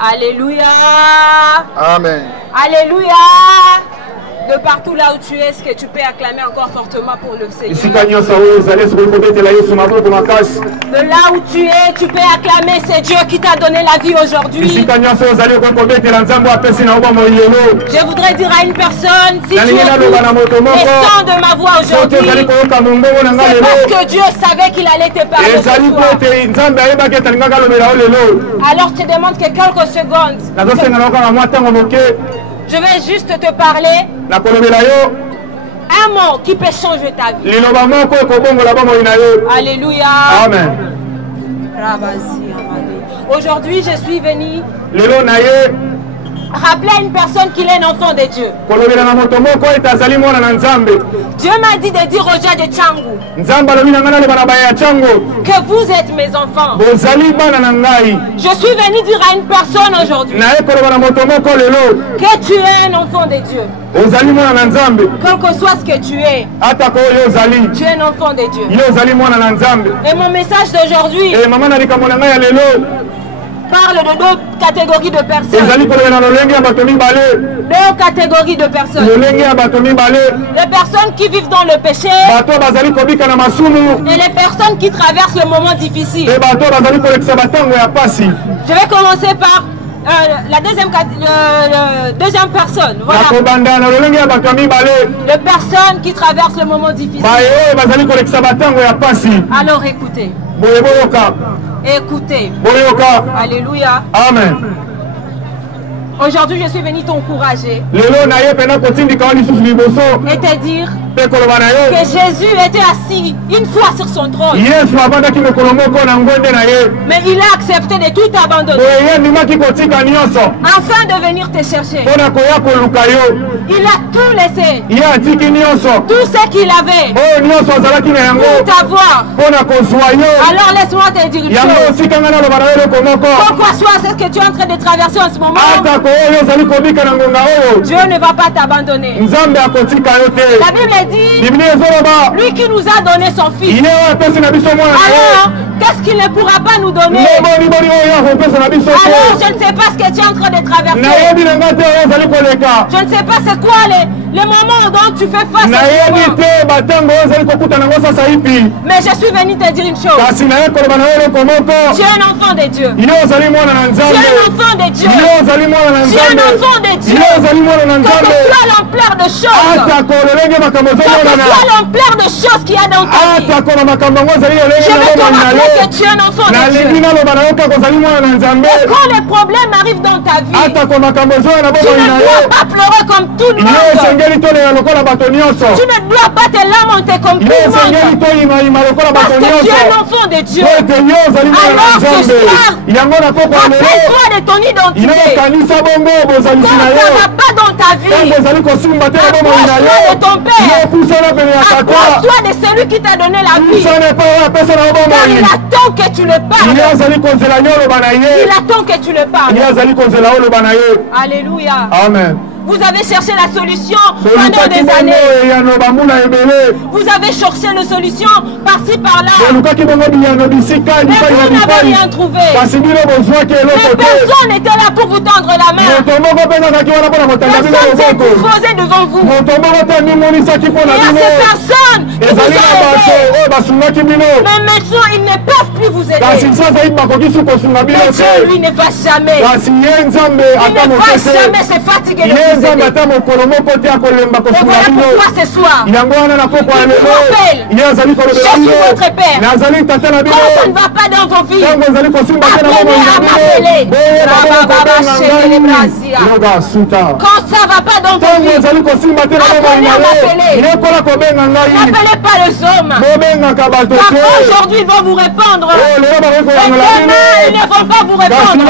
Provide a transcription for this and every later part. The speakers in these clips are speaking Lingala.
Alléluia. Amen. Alléluia. De partout là où tu es, est-ce que tu peux acclamer encore fortement pour le Seigneur? De là où tu es, tu peux acclamer, c'est Dieu qui t'a donné la vie aujourd'hui. Je voudrais dire à une personne, si tu écoutes les sons de ma voix aujourd'hui, c'est parce que Dieu savait qu'il allait te parler ce soir. Alors je te demande que quelques secondes. Je vais juste te parler un mot qui peut changer ta vie. Alléluia. Amen. Aujourd'hui, je suis venu rappeler à une personne qu'il est un enfant de Dieu. Dieu m'a dit de dire aux gens de Tchangu que vous êtes mes enfants. Je suis venu dire à une personne aujourd'hui que tu es un enfant de Dieu. Quel que soit ce que tu es, tu es un enfant de Dieu. Et mon message d'aujourd'hui parle de deux catégories de personnes. Deux catégories de personnes. Les personnes qui vivent dans le péché et les personnes qui traversent le moment difficile. Je vais commencer par la deuxième personne. Voilà. Les personnes qui traversent le moment difficile. Alors écoutez. Écoutez. Alléluia. Amen. Aujourd'hui, je suis venu t'encourager et te dire que Jésus était assis une fois sur son trône. Mais il a accepté de tout abandonner afin de venir te chercher. Il a tout laissé. Tout ce qu'il avait pour t'avoir. Alors laisse-moi te dire une chose. Pourquoi soit ce que tu es en train de traverser en ce moment, Dieu ne va pas t'abandonner. La Bible dit, lui qui nous a donné son fils, alors qu'est-ce qu'il ne pourra pas nous donner? Alors je ne sais pas ce que tu es en train de traverser. Je ne sais pas c'est quoi les moments dont tu fais face à ce moment. Mais je suis venu te dire une chose. Tu es un enfant de Dieu. Tu es un enfant de Dieu. Tu es un enfant de Dieu. Quelle que soit l'ampleur de choses, quelle que soit l'ampleur de choses qu'il y a dans ta vie, je veux te rappeler que tu es un enfant de Dieu. Et quand les problèmes arrivent dans ta vie, tu ne dois pas pleurer comme tout le monde. Tu ne dois pas te lamenter comme tout le monde. Parce que tu es un enfant de Dieu. Alors ce soir, rappelle-toi de ton identité. Quand ça ne va pas dans ta vie, approche-toi de ton Père. Approche-toi de celui qui t'a donné la vie. Car il attend que tu le parles. Il attend que tu le parles. Alléluia. Amen. Vous avez cherché la solution pendant des années. Vous avez cherché la solution par-ci par-là. Mais vous n'avez rien trouvé. Mais personne n'était là pour vous tendre la main. Personne s'est posé devant vous. Et à ces personnes qui vous ont aidé. Mais maintenant, ils ne peuvent plus vous aider. Mais Dieu, lui, ne va jamais. Il ne va jamais se fatiguer de vous aider. Et voilà pourquoi ce soir, il vous rappelle, je suis votre Père. Quand ça ne va pas dans vos vies, apprenez à m'appeler. Quand ça ne va pas dans vos vies, apprenez à m'appeler. N'appelez pas les hommes. Car aujourd'hui, ils vont vous répondre. Et demain, ils ne vont pas vous répondre.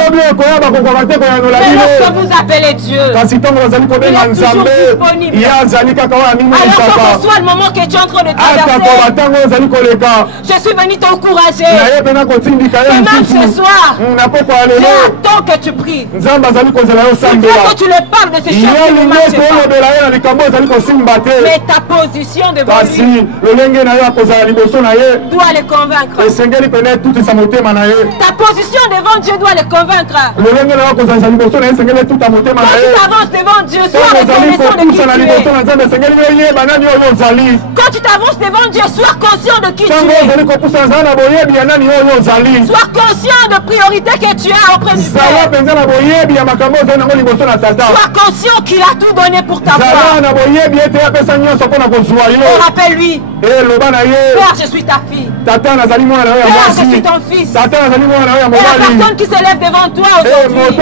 Mais lorsque vous appelez Dieu, azali kobenga nzambe ye azali kaka wana alors que ce soit le moment que tu es en train de traverser, je suis venu t'encourager et même ce soir j'attends que tu pries, il faut que tu le parles de ces choses qui ne marchent pas, mais ta position devant lui doit le convaincre, ta position devant Dieu doit le convaincre. Quand tu t'avances devant Dieu, sois reconnaissant de qui tu es. Quand tu t'avances devant Dieu, sois conscient de qui tu es. Sois conscient de priorité que tu as auprès du Père. Sois conscient qu'il a tout donné pour t'avoir. Et rappelle-lui, Père, je suis ta fille. Père, je suis ton fils. Et la personne qui s'élève devant toi aujourd'hui,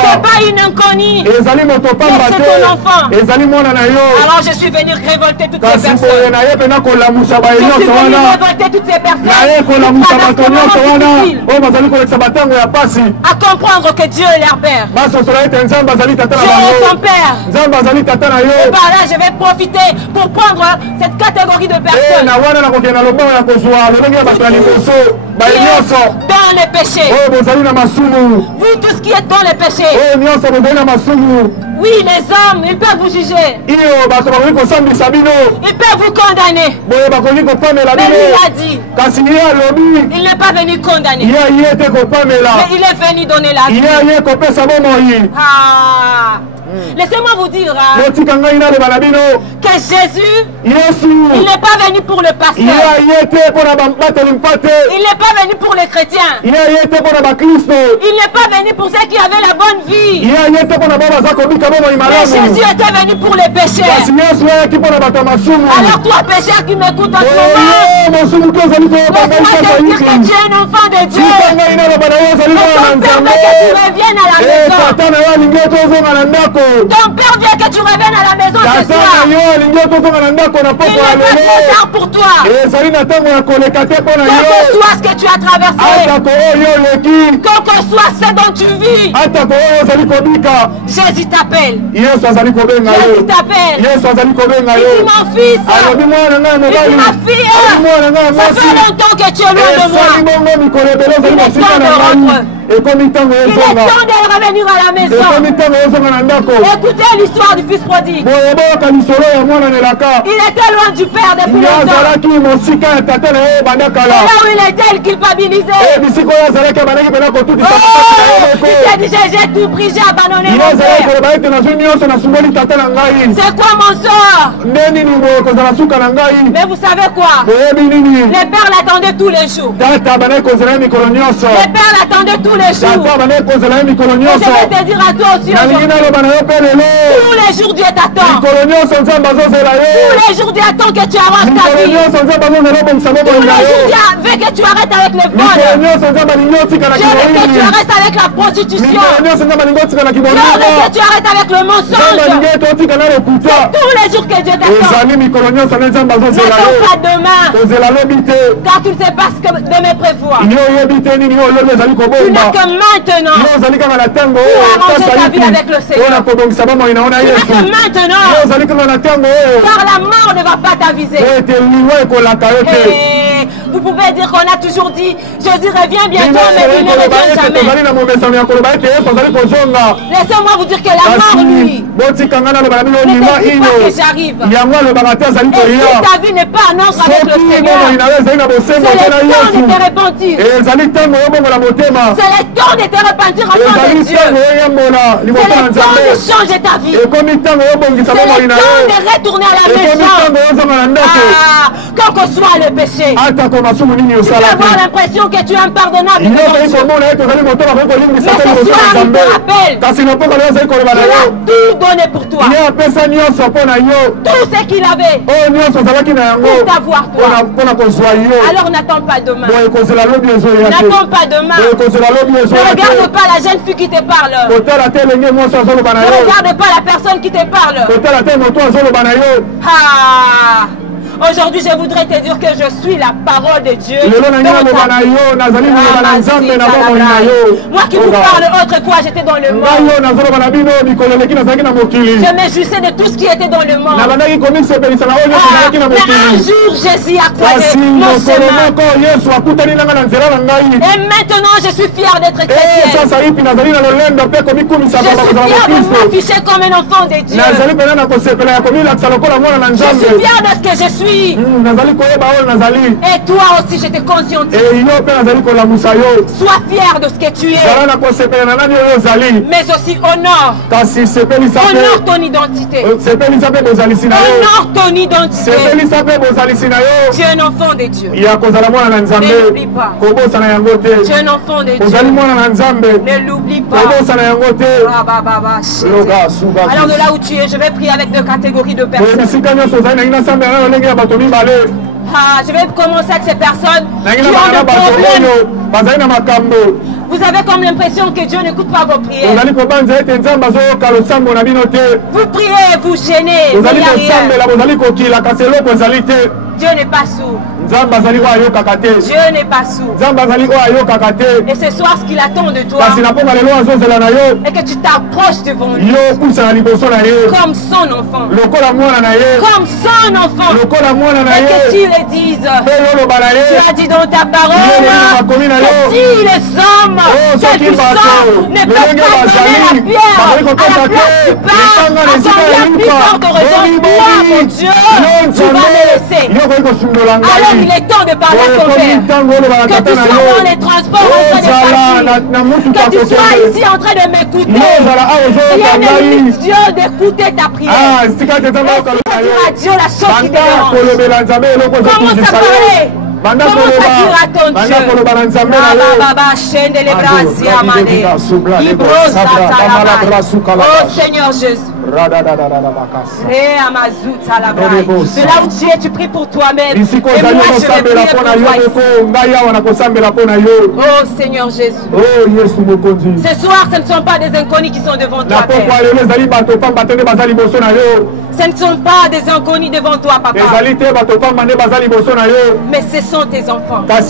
c'est pas une inconnue, mais c'est ton enfant. Alors je suis venu révolter toutes ces personnes. Je suis venu révolter toutes ces personnes à comprendre que Dieu est leur Père. Dieu est ton Père. Et par là je vais profiter pour prendre cette catégorie de personnes dans les péchés. Vous tous qui êtes dans les péchés, oui, les hommes, ils peuvent vous juger, ils peuvent vous condamner, mais lui il a dit, il n'est pas venu condamner, mais il est venu donner la vie. Laissez-moi vous dire que Jésus, il n'est pas venu pour le pasteur, il n'est pas venu pour les chrétiens, il n'est pas venu pour ceux qui avaient la bonne vie, mais Jésus était venu pour les pécheurs. Alors toi pécheur qui m'écoutes en ce moment, laisse-moi te dire que tu es un enfant de Dieu, et ton Père veut que tu reviennes à la maison. Ton Père veut que tu reviennes à la maison ce soir. Il n'est pas trop tard pour toi. Quel que soit ce que tu as traversé, quel que soit ce dont tu vis, Jésus t'appelle. Jésus t'appelle. Il dit mon fils, il dit ma fille, ça fait longtemps que tu es loin de moi. Il est temps de rentrer. Il est temps de revenir à la maison. Écoutez l'histoire du fils prodigue. Il était loin du Père depuis longtemps. Et là où il était, il culpabilisait. Il s'est dit, j'ai tout pris, j'ai abandonné mon Père. C'est quoi mon sort? Mais vous savez quoi? Les pères l'attendaient tous les jours. Les pères l'attendaient tous les jours. Et je vais te dire à toi aussi aujourd'hui, tous les jours Dieu t'attend. Tous les jours Dieu attend que tu arranges ta vie. Tous les jours Dieu veut que tu arrêtes avec le vol. Dieu veut que tu arrêtes avec la prostitution. Dieu veut que tu arrêtes avec le mensonge. C'est tous les jours que Dieu t'attend. N'attends pas demain, car tu ne sais pas ce que demain prévoit. Tu n'as que maintenant pour arranger ta vie avec le Seigneur. Tu n'as que maintenant, car la mort ne va pas t'aviser. Et vous pouvez dire qu'on a toujours dit Jésus revient bientôt, mais il ne revient jamais. Laissez-moi vous dire que la mort, lui, ne te dit pas que j'arrive. Et si ta vie n'est pas en ordre avec le Seigneur, c'est le temps de te repentir. C'est le temps de te repentir enfant de Dieu. C'est le temps de changer ta vie. C'est le temps de retourner à la maison. Quel que soit le péché, tu peux avoir l'impression que tu es impardonnable devant Dieu. Mais ce soir, il te rappelle qu'il a tout donné pour toi. Tout ce qu'il avait pour t'avoir toi. Alors n'attends pas demain. N'attends pas demain. Ne regarde pas la jeune fille qui te parle. Ne regarde pas la personne qui te parle. Aujourd'hui, je voudrais te dire que je suis la parole de Dieu. Moi qui vous parle autrefois, j'étais dans le monde. Je me jouissais de tout ce qui était dans le monde. Mais un jour, Jésus a croisé mon chemin. Et maintenant, je suis fier d'être chrétien. Je suis fier de m'afficher comme un enfant de Dieu. Je suis fier de ce que je suis. Et toi aussi, je te conscientise. Sois fier de ce que tu es. Mais aussi honore. Honore ton identité. Honore ton identité. Tu es un enfant de Dieu. Ne l'oublie pas. Tu es un enfant de Dieu. Ne l'oublie pas. Alors de là où tu es, je vais prier avec deux catégories de personnes. Je vais commencer avec ces personnes qui ont des problèmes. Vous avez comme l'impression que Dieu n'écoute pas vos prières. Vous priez, vous gênez, vous n'y a rien. Dieu n'est pas sourd. Dieu n'est pas sourd. Et ce soir, ce qu'il attend de toi, et que tu t'approches devant lui comme son enfant. Comme son enfant. Et que tu le dises. Tu as dit dans ta parole que si les hommes, quels qu'ils sont, ne peuvent pas donner la pierre à la place du pain, à combien plus forte raison, toi, mon Dieu, tu vas me laisser. Alors il est temps de parler à ton Père. Que tu sois dans les transports en train de partir. Que tu sois ici en train de m'écouter. Rien ne limite Dieu d'écouter ta prière. Et si tu dis à Dieu la chose qui te dérange, commence à parler. Commence à dire à ton Dieu. Oh Seigneur Jésus. De là où tu es, tu pries pour toi-même. Et moi, je vais prier pour toi. Oh Seigneur Jésus. Ce soir, ce ne sont pas des inconnus qui sont devant toi, Père. Ce ne sont pas des inconnus devant toi, Papa. Mais ce sont tes enfants. Ce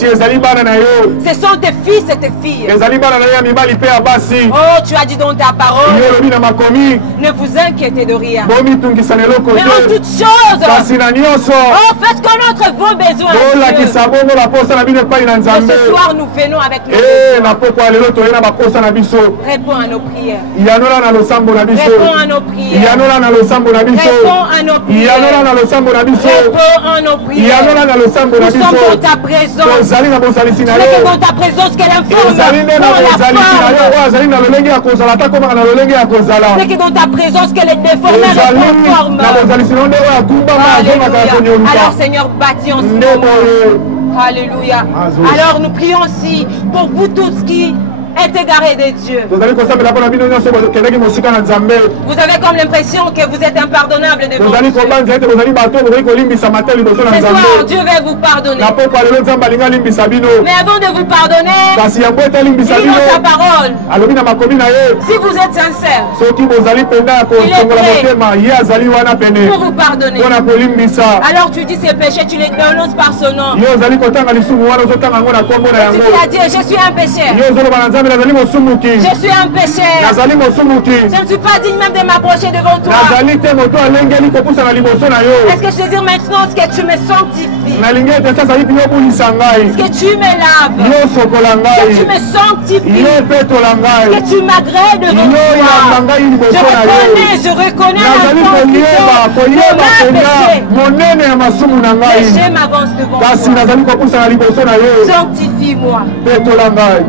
sont tes fils et tes filles. Oh, tu as dit dans ta parole, ne vous inquiétez de rien. Mais en toutes choses, oh, faites connaître vos besoins. Et ce soir, nous venons avec nos besoins. Réponds à nos prières. Réponds à nos prières. Réponds à nos prières. Réponds à nos prières. Nous sommes dans ta présence. C'est que dans ta présence qu'elle informe pour la forme. C'est que dans ta présence qu'elle est déformée avec la forme. Alléluia. Alors Seigneur, bâtis en ce moment. Alléluia. Alors nous prions aussi pour vous tous qui est égaré de Dieu. Vous avez comme l'impression que vous êtes impardonnable devant Dieu. Ce soir, Dieu va vous pardonner. Mais avant de vous pardonner, il dit dans sa parole, si vous êtes sincère, il est prêt pour vous pardonner. Alors tu dis ces péchés, tu les dénonces par son nom. Tu dis à Dieu, je suis un pécheur. Je suis un pécheur. Je ne suis pas digne même de m'approcher devant toi. Est-ce que je te dis maintenant ce que tu me sanctifies? Ce que tu me laves? Que tu me sanctifies? Que tu m'agrées devant toi? Je reconnais mais je m'avance devant toi. Sanctifie-moi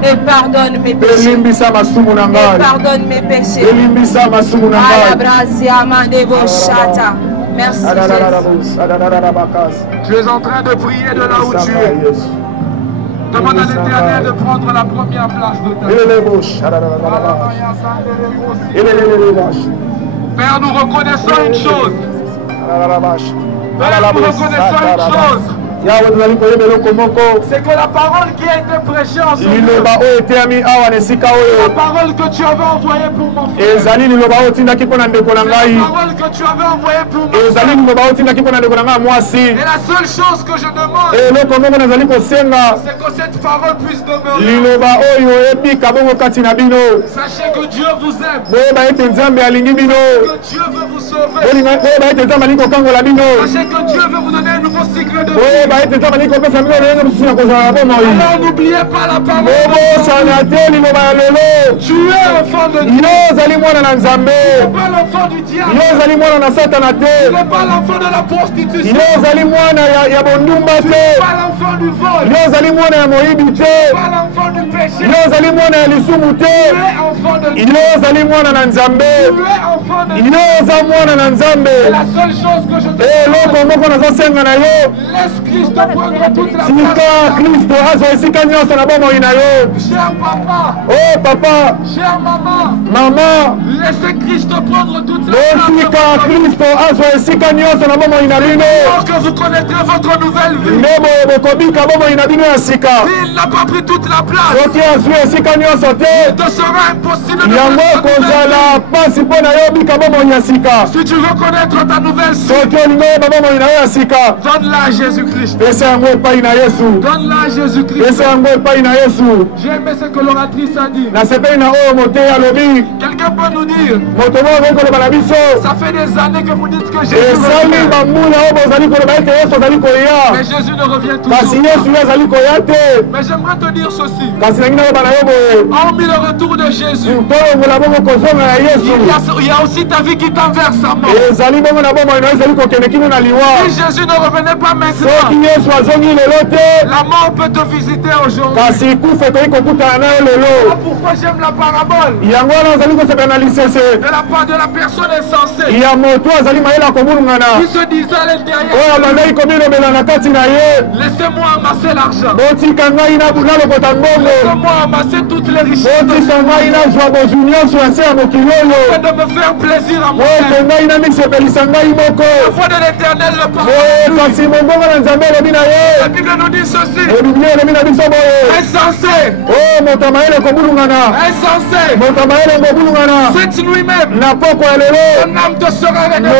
et pardonne mes péchés. Et pardonne mes péchés. Merci Jésus. Tu es en train de prier de là où tu es. Demande à l'Éternel de prendre la première place de ta vie. Père, nous reconnaissons une chose. Père, nous reconnaissons une chose. C'est que la parole qui a été prêchée en ce lieu, la parole que tu avais envoyée pour mon frère, la parole que tu avais envoyée pour mon frère, et la seule chose que je demande, c'est que cette parole puisse demeurer. Sachez que Dieu vous aime, que Dieu veut vous sauver, sachez que Dieu veut vous donner un nouveau cycle de vie. Alors n'oubliez pas la parole. Tu es enfant de Dieu. Tu n'es pas l'enfant du diable. Tu n'es pas l'enfant de la prostitution. Tu n'es pas l'enfant du vol. Tu n'es pas l'enfant du péché. Tu es enfant de Dieu. Tu es enfant de Dieu. C'est la seule chose que je te demande. Laisse Christ prendre toute la place. Cher papa. Oh papa. Cher maman. Maman. Laissez Christ prendre toute la place. Que vous connaîtrez votre nouvelle vie. S'il n'a pas pris toute la place, il te sera impossible de si tu veux connaître ta nouvelle vie, donne-la à Jésus-Christ. Donne-la à Jésus-Christ. J'ai aimé ce que l'oratrice a dit. Quelqu'un peut nous dire, ça fait des années que vous dites que Jésus revient. Mais Jésus ne revient toujours pas. Mais j'aimerais te dire ceci. Hormis le retour de Jésus, il y a aussi ta vie qui tend vers sa mort. Si Jésus ne revenait pas maintenant, la mort peut te visiter aujourd'hui. Pourquoi j'aime la parabole de la part de la personne insensée qui se disait à l'intérieur, laissez-moi amasser l'argent, laissez-moi amasser toutes les richesses, afin de me faire plaisir à moi-même. La foi de l'Éternel le parle. La Bible nous dit ceci. Insensé. Insensé. Cette nuit même, ton âme te sera redevable.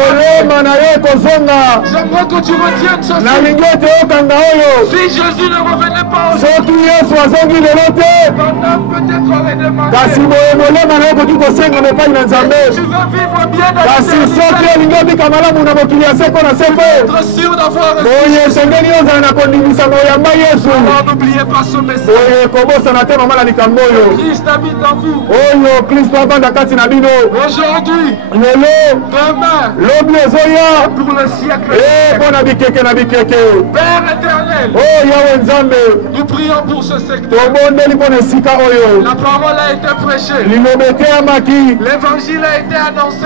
J'aimerais que tu retiennes ceci. Si Jésus ne revenait pas aujourd'hui, ton âme peut-être redemandée. Tu veux vivre bien dans la vie, être sûr d'avoir reçu. Alors n'oubliez pas ce message. Christ habite en vous. Aujourd'hui, demain, pour le siècle. Père éternel, nous prions pour ce secteur. La parole a été prêchée. L'évangile a été annoncé.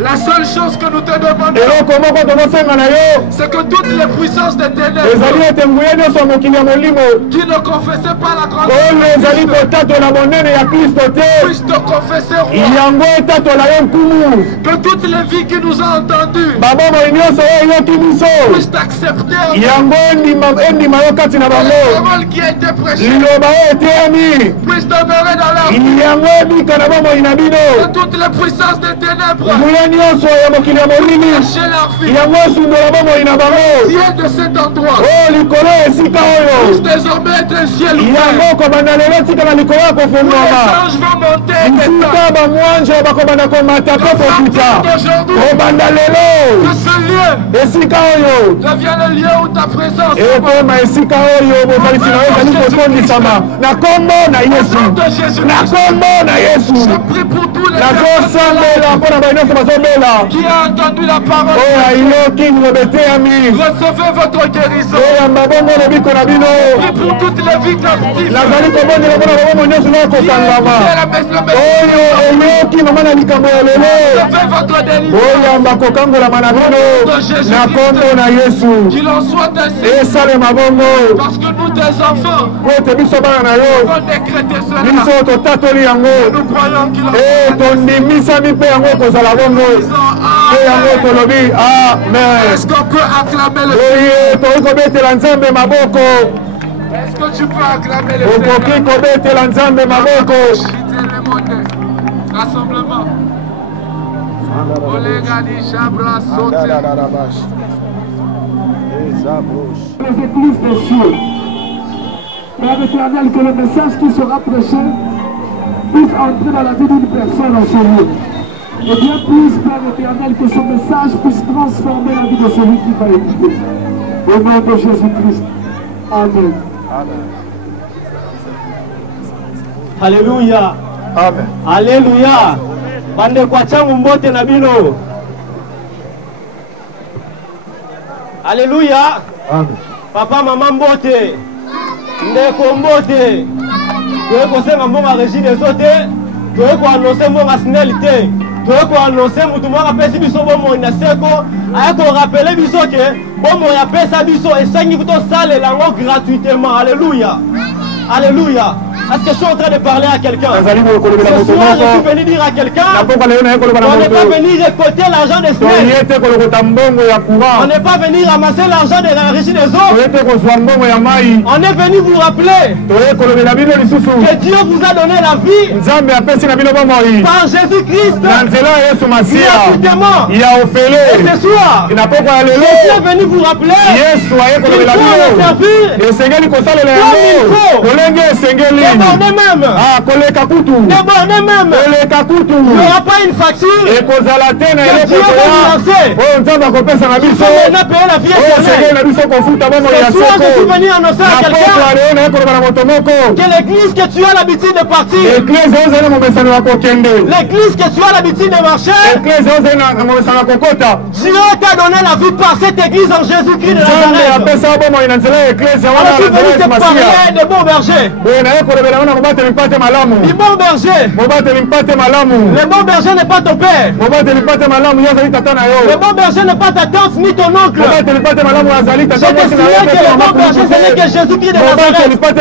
La seule chose que nous te demandons, c'est que toutes les puissances des ténèbres qui ne confessaient pas la grande puissent te confesser roi. Que toutes les vies qui nous ont entendus puissent t'accepter. La parole qui a été prêchée puisse demeurer dans leur vie. Que toutes les puissances des ténèbres chez leur vie, ciel de cet endroit puisse désormais être un ciel ouvert. Les anges vont monter et que ce lieu devienne le lieu où ta présence est. Je prie pour tous les qui ont entendu la parole. Recevez votre guérison. Je prie pour toutes les vies captives. Recevez votre délivrance. Qu'il en soit ainsi. Parce que nous, tes enfants, avons décrété cela. Nous croyons qu'il en soit ainsi. Est-ce qu'on peut acclamer le Seigneur? Est-ce que tu peux acclamer le Seigneur? Rassemblement. Les églises des cieux. Père éternel, que le message qui sera prêché puisse entrer dans la vie d'une personne en ce lieu. Et bien plus, Père éternel, que ce message puisse transformer la vie de celui qui va écouter. Au nom de Jésus-Christ. Amen. Amen. Alléluia. Amen. Alléluia. Bande kwa changu mbote na bino. Alléluia. Amen. Papa mama mbote. Ndeko mbote. Tuweko sema mbonga Régine Zote. Tuweko annoncer mbonga Snelité. Tuweko annoncer mutu mwaka pesi biso bomo inaseko. Ayako rappeler biso ke bomo ya pesa biso esangi vuto sale lango gratuitement. Alléluia. Alléluia. Est-ce que je suis en train de parler à quelqu'un? Ce soir, je suis venu dire à quelqu'un on n'est pas venu récolter l'argent des semaines. On n'est pas venu ramasser l'argent de la régie des eaux. On est venu vous rappeler que Dieu vous a donné la vie par Jésus-Christ gratuitement. Et ce soir, je suis venu vous rappeler qu'il faut le servir comme il faut. Débordez même. Débordez même. Il n'y aura pas une facture. Que Dieu va vous lancer. Il faut maintenant payer la vie éternelle. Ce soir, je suis venu annoncer à quelqu'un que l'église que tu as l'habitude de partir, l'église que tu as l'habitude de marcher, Dieu t'a donné la vie par cette église en Jésus-Christ de Nazareth. Alors je suis venu te parler de bon berger. Le bon berger. Le bon berger n'est pas ton père. Le bon berger n'est pas ta tante ni ton oncle. Je te signale que le bon berger ce n'est que Jésus-Christ de Nazareth. Je te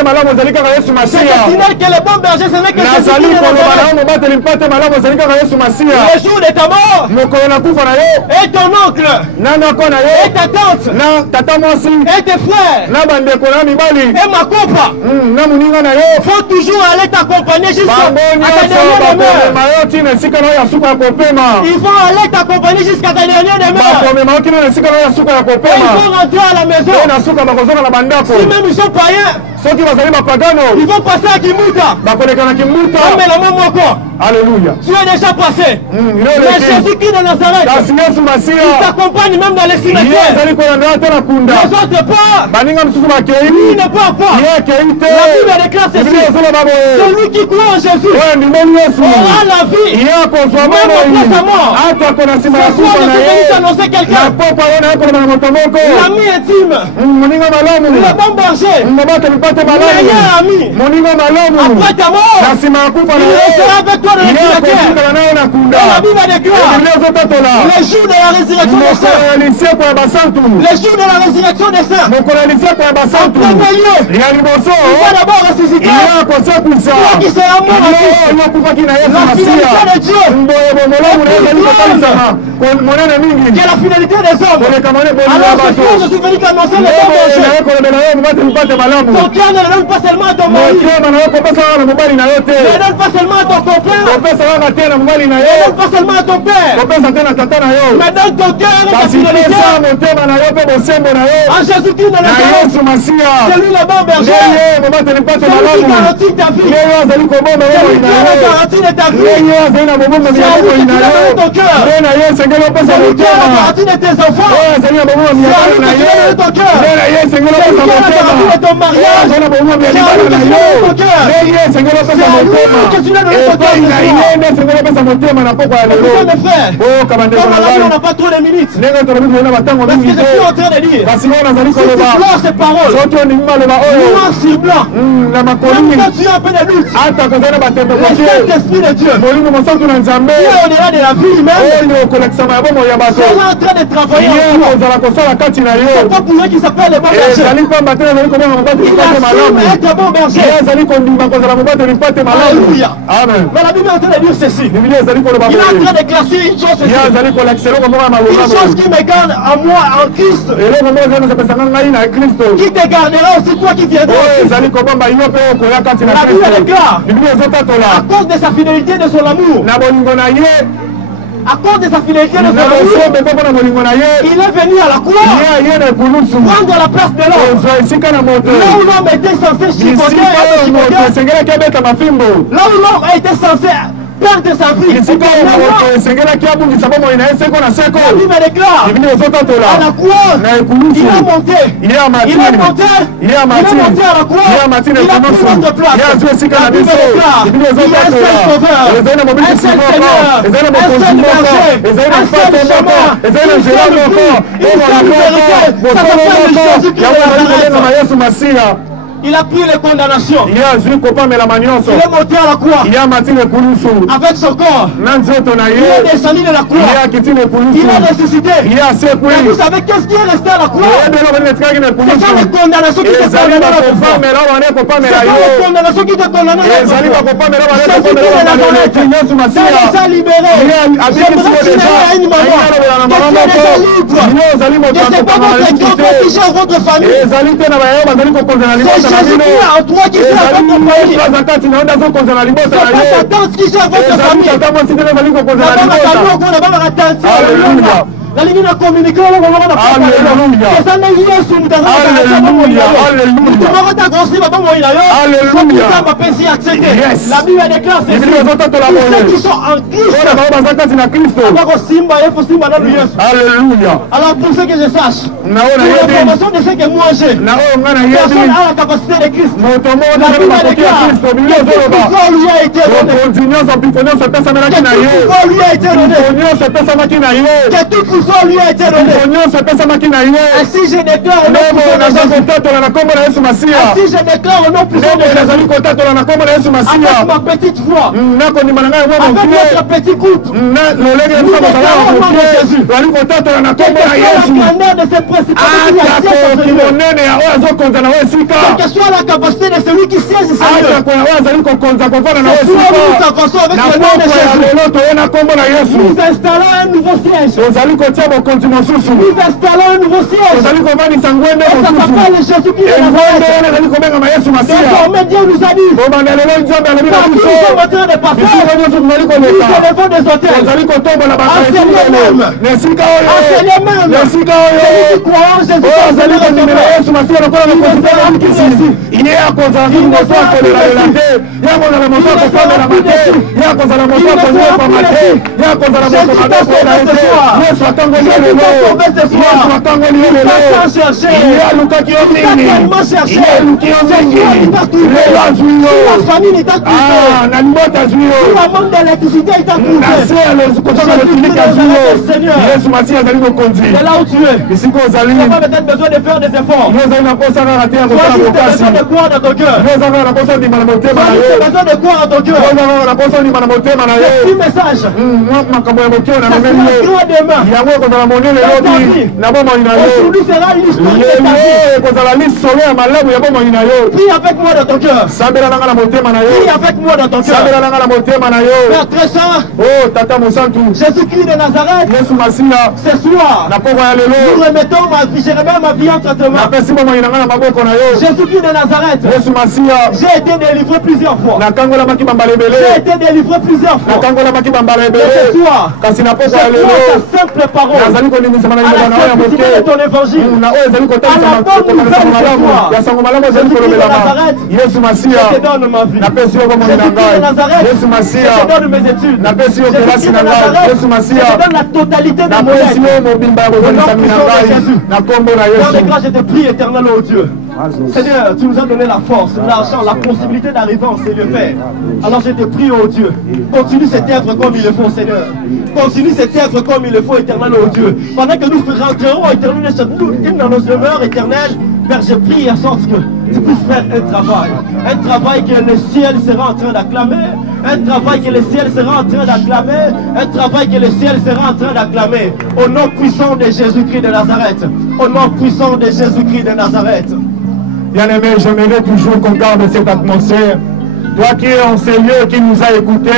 signale que le bon berger ce n'est que Jésus-Christ de Nazareth. Le jour de ta mort, et ton oncle, et ta tante, et tes frères, et ma compa, faut toujours aller t'accompagner jusqu'à ta dernière demeure. Ils vont aller t'accompagner jusqu'à ta dernière demeure. Ils vont rentrer à la maison. Si même ils sont païens, ils vont passer à Kimuta. Alléluia. Tu es déjà passé. Mais Jésus-Christ de Nazareth, il t'accompagne même dans les cimetières. Les autres pas. Lui ne part pas. La Bible déclare ceci. Celui qui croit en Jésus aura la vie. Même après sa mort. Ce soir, je suis venu t'annoncer quelqu'un. L'ami intime. Le bon berger. Meilleur ami. Après ta mort, il sera avec toi dans la cimetière. La Bible déclare les jours de la résurrection des saints. Les jours de la résurrection des saints. En premier lieu, il va d'abord ressusciter. Toi qui seras mort en Christ. La fidélité de Dieu qui est la fidélité des hommes. Alors ce soir, je suis venu t'annoncer le bon berger. Ton cœur ne le donne pas seulement à ton mari. Ne donne pas seulement à ton copain. Ne donne pas seulement à ton père. Mais donne ton cœur et ta fidélité en Jésus-Christ de Nazareth. C'est lui le bon berger. C'est lui qui garantit ta vie. C'est lui qui a la garantie de ta vie. C'est lui qui a donné ton cœur. C'est lui qui a la garantie de tes enfants. C'est lui qui a donné ton cœur. C'est lui qui a la garantie de ton mariage. C'est lui qui a donné ton cœur. C'est lui que tu l'as donné ton cœur. Mes frères, comme on n'a pas trop de minutes. Parce que je suis en train de dire, si tu clores ces paroles, noir sur blanc, même quand tu as un peu de lutte, le Saint-Esprit de Dieu, Dieu au-delà de la vie même, sera en train de travailler en toi. C'est pas pour eux qui s'appelle le bon berger. Il assume être bon berger. Alléluia. Amen. Mais la Bible est en train de dire ceci. Il est en train de classer une chose ceci. Une chose qui me garde à moi en Christ. Qui te gardera aussi toi qui viendras. La Bible déclare à cause de sa fidélité de son amour. À cause de sa fidélité de son amour, il est venu à la croix prendre la place de l'homme. Là où l'homme était censé chicoter, là où l'homme était censé perdre sa vie. La Bible déclare à la croix, il est monté. Il est monté à la croix. Il a pris notre place. La Bible déclare il y a un seul sauveur, un seul Seigneur, un seul berger, un seul chemin, une seule vie, une seule vérité. Ça s'appelle Jésus-Christ. Il a pris les condamnations. Il est monté à la croix. Avec son corps. Il est descendu de la croix. Il est ressuscité. Et vous savez qu'est-ce qui est resté à la croix? C'est pas les condamnations qui te condamnent à la croix. C'est pas les condamnations qui te condamnent à la croix. C'est déjà libéré. J'aimerais signaler à une maman que tu es déjà libre. Que c'est pas votre enfant qui gère votre famille. Jésus-Christ en toi qui gère votre famille. C'est pas Satan qui gère votre famille. Alléluia. La ligne de communication, on va faire. Alléluia. La Bible déclare ceci. Ceux qui sont en Christ. Alléluia. Alors pour ce que je sache, pour l'information de ce que moi j'ai, personne a la capacité de Christ. La Bible déclare que tout pouvoir lui a été donné. Que tout pouvoir lui a été donné. Que tout pouvoir lui a été donné. Ainsi je déclare au nom puissant de Jésus. Ainsi je déclare au nom puissant de Jésus. Avec ma petite foi, avec notre petit groupe, nous déclarons au nom de Jésus. Que la grandeur de cette principauté qui assiette sur quelle que soit la capacité de celui qui siège sur Dieu. Nous installons un nouveau siège. Nous installons un nouveau siège. Ça s'appelle Jésus-Christ de Nazareth. Désormais Dieu nous a dit, partout nous sommes en train de passer, nous élevons des hôtels. Enseignez même. Celui qui croit en Jésus, là où tu es. Tu n'as pas peut-être besoin de faire des efforts. Tu as besoin de croire dans ton cœur. Tu as besoin de croire dans ton cœur. Ce petit message, ça sera demain. Aujourd'hui sera l'histoire de ta vie. Prie avec moi dans ton cœur. Prie avec moi dans ton cœur. Père très saint, Jésus-Christ de Nazareth, ce soir, nous remettons ma vie, je remets ma vie entre tes mains. Jésus-Christ de Nazareth, j'ai été délivré plusieurs fois. J'ai été délivré plusieurs fois. Mais ce soir, je crois ta simple parole, à la simplicité de ton évangile, à la bonne nouvelle de ce soir. Jésus-Christ de Nazareth, je te donne ma vie. Jésus-Christ de Nazareth, je te donne mes études. Jésus-Christ de Nazareth, je te donne la totalité de mon être. Au nom puissant de Jésus. Dans les grâces, je te prie, éternel, ô Dieu. Seigneur, tu nous as donné la force, l'argent, la possibilité d'arriver en Seigneur Père. Alors je te prie, ô Dieu, continue cette œuvre comme il le faut, Seigneur. Continue cette œuvre comme il le faut, éternel, ô Dieu. Pendant que nous rentrerons, éternel, dans nos demeures éternelles, Père, je prie en sorte que tu puisses faire un travail que le ciel sera en train d'acclamer, un travail que le ciel sera en train d'acclamer, un travail que le ciel sera en train d'acclamer, au nom puissant de Jésus-Christ de Nazareth, au nom puissant de Jésus-Christ de Nazareth. Bien-aimé, j'aimerais toujours qu'on garde cette atmosphère. Toi qui es en ces lieux, qui nous a écoutés,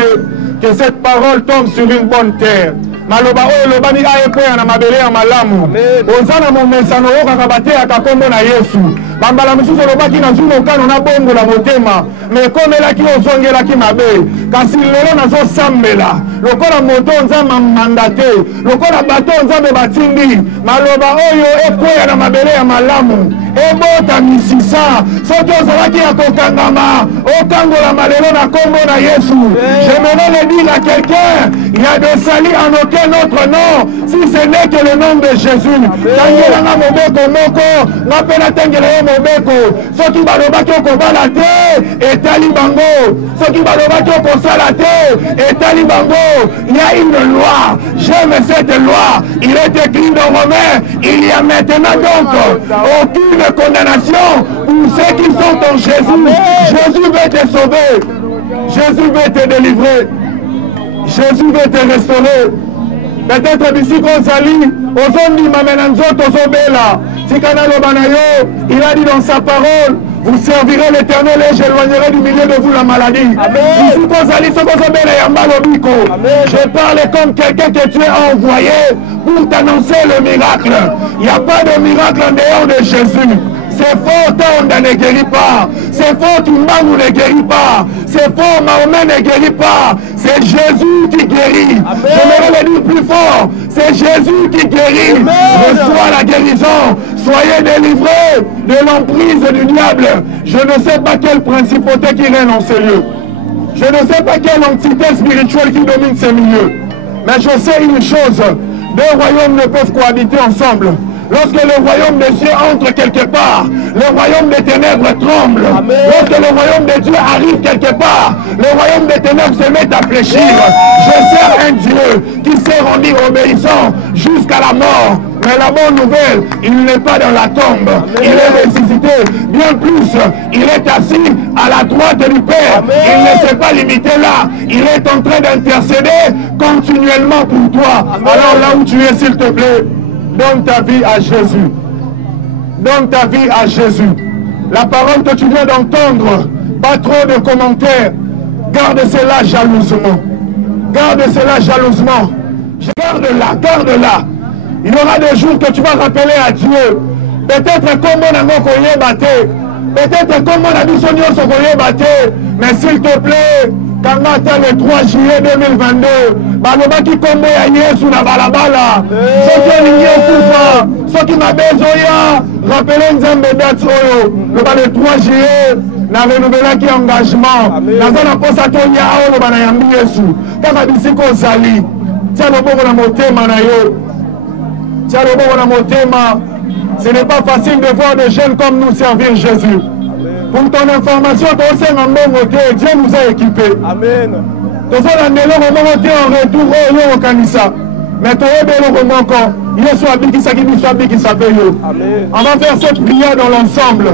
que cette parole tombe sur une bonne terre. Maloba oyo lobani ayekwea na mabele ya malamu. Ozana momesano okaka bateaka kombo na Yesu. Bambala mosusu olobaki na nzungu okano na bongo la motema. Mekomelaki ozongelaki mabe. Kasi lelo nazosambela. Lokola moto nzambe mandate. Lokola bato nzambe batindi. Maloba oyo ekwea na mabele ya malamu. Ebota misisa. Soki ozalaki ya kokangama. Okangola lelo na kombo na Yesu. J'aimerais le dire à quelqu'un. Il y a des salis en aucun autre nom, si ce n'est que le nom de Jésus. Tangela mobeko moko, napela tangela yo mobeko. Soki balobaki okobala te, etali bango. Soki balobaki okosala te, etali bango. Il y a une loi. J'aime cette loi. Il est écrit dans Romains. Il y a maintenant donc aucune condamnation pour ceux qui sont en Jésus. Jésus veut te sauver. Jésus veut te délivrer. Jésus veut te restaurer. Peut-être d'ici qu'on s'allie, aujourd'hui, Mamenanzoto Sobela, Tikanalo Banayo, il a dit dans sa parole, vous servirez l'Éternel et j'éloignerai du milieu de vous la maladie. D'ici qu'on s'allie, ce qu'on s'appelle Yamalobiko. Je parle comme quelqu'un que tu es envoyé pour t'annoncer le miracle. Il n'y a pas de miracle en dehors de Jésus. C'est faux, Tonda ne guérit pas. C'est faux, Tumbangu ne guérit pas. C'est faux, Mahomet ne guérit pas. C'est Jésus qui guérit. Je vais le dire plus fort. C'est Jésus qui guérit. Reçois la guérison. Soyez délivrés de l'emprise du diable. Je ne sais pas quelle principauté qui règne en ces lieux. Je ne sais pas quelle entité spirituelle qui domine ces milieux. Mais je sais une chose. Deux royaumes ne peuvent cohabiter ensemble. Lorsque le royaume de Dieu entre quelque part, le royaume des ténèbres tremble. Lorsque le royaume de Dieu arrive quelque part, le royaume des ténèbres se met à fléchir. Je sers un Dieu qui s'est rendu obéissant jusqu'à la mort. Mais la bonne nouvelle, il n'est pas dans la tombe. Il est ressuscité. Bien plus, il est assis à la droite du Père. Il ne s'est pas limité là. Il est en train d'intercéder continuellement pour toi. Alors là où tu es, s'il te plaît, donne ta vie à Jésus. Donne ta vie à Jésus. La parole que tu viens d'entendre, pas trop de commentaires. Garde cela jalousement. Garde cela jalousement. Garde-la, garde-la. Il y aura des jours que tu vas rappeler à Dieu. Peut-être comme on a mokoye batté. Peut-être comme on a dit son Dieu sokoye batté. Mais s'il te plaît, quand on attend le 3 juillet 2022, balobaki kombo ya Yesu na balabala. Soki olingi okufa, soki mabezo ya, rappelez Nzambe date oyo. Le 3 juillet, na renouvelaki engagement. Naza na posa tonya aolo bana yambi Yesu. Kaka bisiko ozali. Tia loboko na motema na yo. Tia loboko na motema. Ce n'est pas facile de voir des jeunes comme nous servir Jésus. Pour ton information, Dieu nous a équipés. Amen. En retour au Kanisa. Mais on va faire cette prière dans l'ensemble.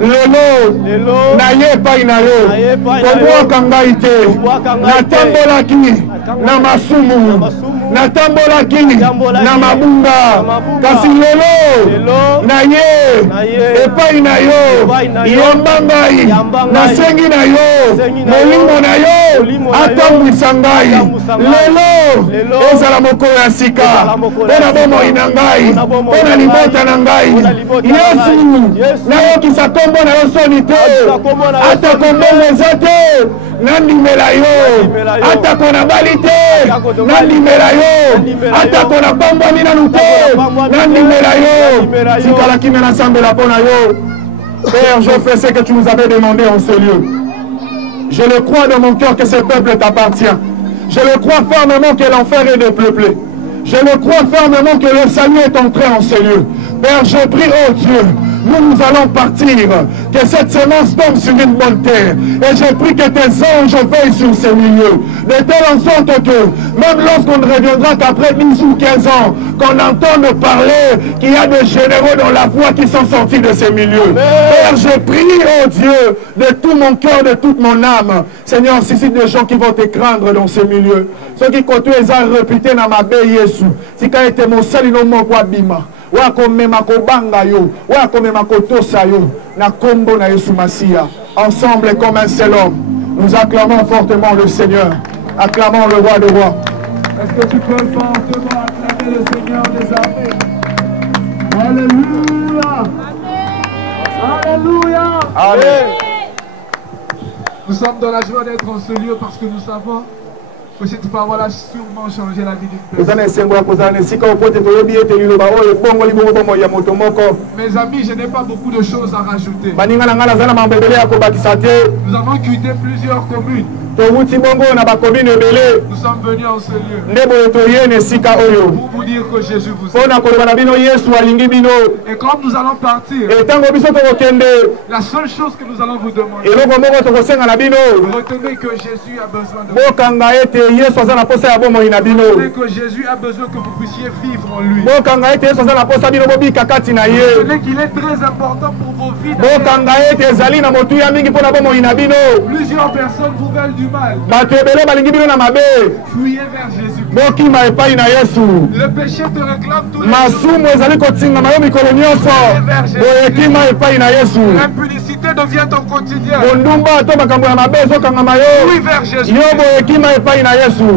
Lelo naye pai na yo kobwaka ngai te natambolaki na masumu natambolaki na mabunga kasi lelo naye epai na yo yamba ngai nasengi na yo molimo na yo atambwisa ngai lelo ezala mokolo ya sika mpo na bomoi na ngai mpo na libota na ngai Yesu nayokisa kombo na yo soni te ata kombongo eza te nandimela yo atako na bali te nandimela yo atako na pambwani nanu te nandimela yo tikalaki me nasambela mpo na yo. Père, je fais ce que tu nous avais demandé en ce lieu. Je le crois dans mon cœur que ce peuple t'appartient. Je le crois fermement que l'enfer est dépeuplé. Je le crois fermement que le salut est entré en ce lieu. Père, je prie, oh Dieu, nous allons partir. Que cette semence tombe sur une bonne terre. Et je prie que tes anges veillent sur ces milieux. De telle sorte que, même lorsqu'on ne reviendra qu'après 10 ou 15 ans, qu'on entende parler qu'il y a des généraux dans la voie qui sont sortis de ces milieux. Père, je prie, oh Dieu, de tout mon cœur, de toute mon âme. Seigneur, si c'est des gens qui vont te craindre dans ces milieux. Ceux qui côtoient les arts réputés dans ma baie Yesu. Si quand était mon seul innommé quoi bima. Wa komema kobanga yo, wa komema kotosa yo, na kombo na Yesu Masia. Ensemble comme un seul homme, nous acclamons fortement le Seigneur, acclamons le roi de rois. Est-ce que tu peux fortement acclamer le Seigneur des armées? Alléluia! Alléluia! Amen. Nous sommes dans la joie d'être en ce lieu parce que nous savons que cette parole a sûrement changé la vie d'une personne. Mes amis, je n'ai pas beaucoup de choses à rajouter. Nous avons quitté plusieurs communes. Nous sommes venus en ce lieu pour vous dire que Jésus vous aime. Et comme nous allons partir, la seule chose que nous allons vous demander, retenez que Jésus a besoin de vous. Retenez que Jésus a besoin que vous puissiez vivre en lui. Retenez qu'il est très important pour vos vies. Plusieurs personnes vous veulent du mal. Fuyez vers Jésus. Le péché te réclame tous les jours. L'impudicité devient ton quotidien. Fuis vers Jésus.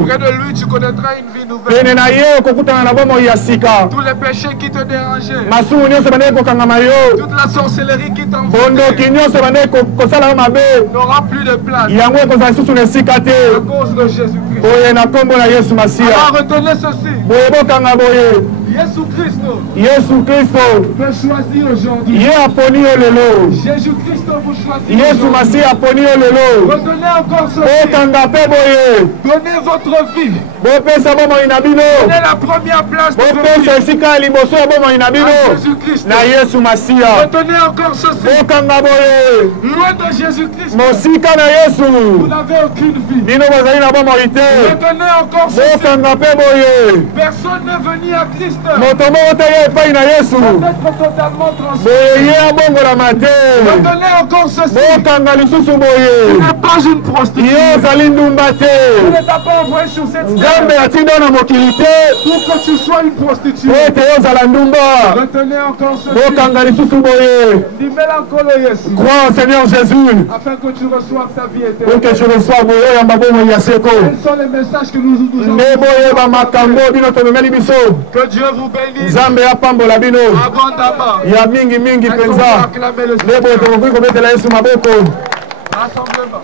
Près de lui, tu connaîtras une vie nouvelle. Tous les péchés qui te dérangeaient, toute la sorcellerie qui t'envoûtait n'aura plus de place à cause de Jésus-Christ. Alors retenez ceci. Jésus-Christ peut choisir aujourd'hui. Jésus-Christ vous choisit aujourd'hui. Retenez encore ceci. Donnez votre vie. Donnez la première place de votre vie à Jésus-Christ. Retenez encore ceci. Loin de Jésus-Christ, vous n'avez aucune vie. Retenez encore ceci. Personne n'est venu à Christ sans être totalement transformé. Retenez encore ceci. Tu n'es pas une prostituée. Tu ne t'as pas envoyé sur cette terre pour que tu sois une prostituée. Retenez encore ceci. Crois au Seigneur Jésus. Afin que tu reçoives ta vie éternelle. Pour que tu reçoives Quels sont les messages que nous avons? Que Dieu vous bénisse abondamment. Rassemblement.